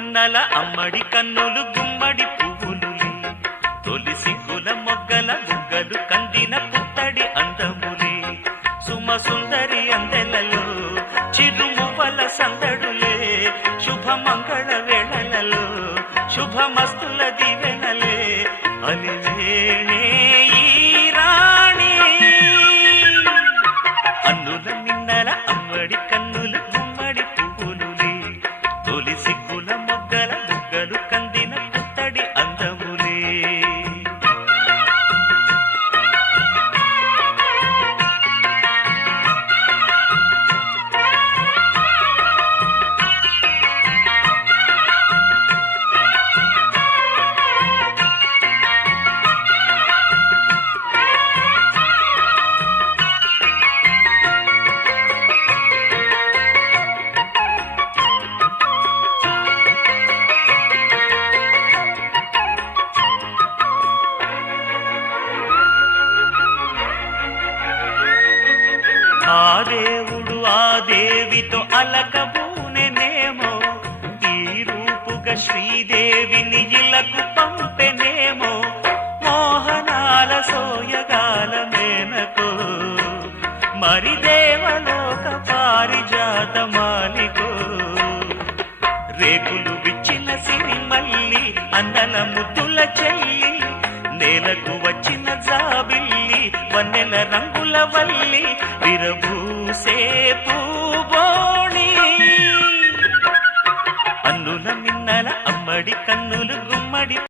మిన్నల అమ్మడి కన్నులు గుమ్మడి పువ్వులులే, తొలి సిగ్గుల మొగ్గల బుగ్గలు కందిన పుత్తడి అందములే, సుమ సుందరి అందెలలో చిరుమువ్వల సందడులే, శుభమంగళ వేళలలో శుభమస్తుల దివెనలే, అలివేణే ఈ రాణి. అన్నుల మిన్నల అమ్మడి కన్నులు గుమ్మడి పువ్వులులే, తొలి సిగ్గుల మొగ్గల బుగ్గలు కందిన పుత్తడి అందములే. ఆ దేవుడు ఆ దేవితో అలకబూనెనేమో, ఈ రూపుగా శ్రీదేవిని ఇలకు పంపెనేమో, మోహనాల సోయగాల మేనకో, మరి దేవలోక పారిజాత మాలికో, రేకులు విచ్చిన సిరిమల్లి అందల ముద్దుల చెల్లి, నేలకు వచ్చిన జాబిల్లి వన్నెల రంగుల వల్లి, విరబూసే పూబోణి. అన్నుల మిన్నల అమ్మడి కన్నులు గుమ్మడి